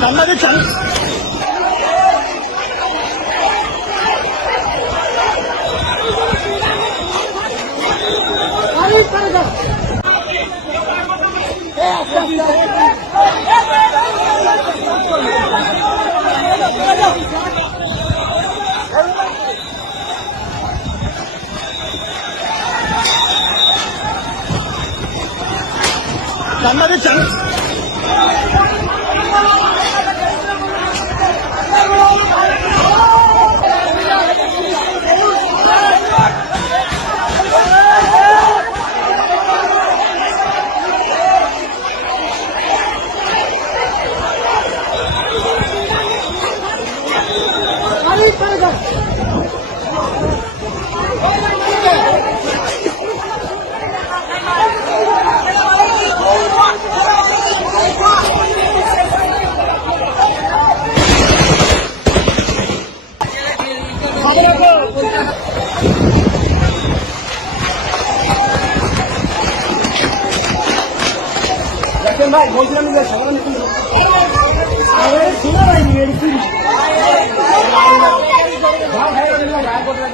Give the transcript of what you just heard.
Sanmadı sen. Hayır sana da. Sanmadı sen. ভাই বলছিলাম যে সাধারণ শোনা ভাই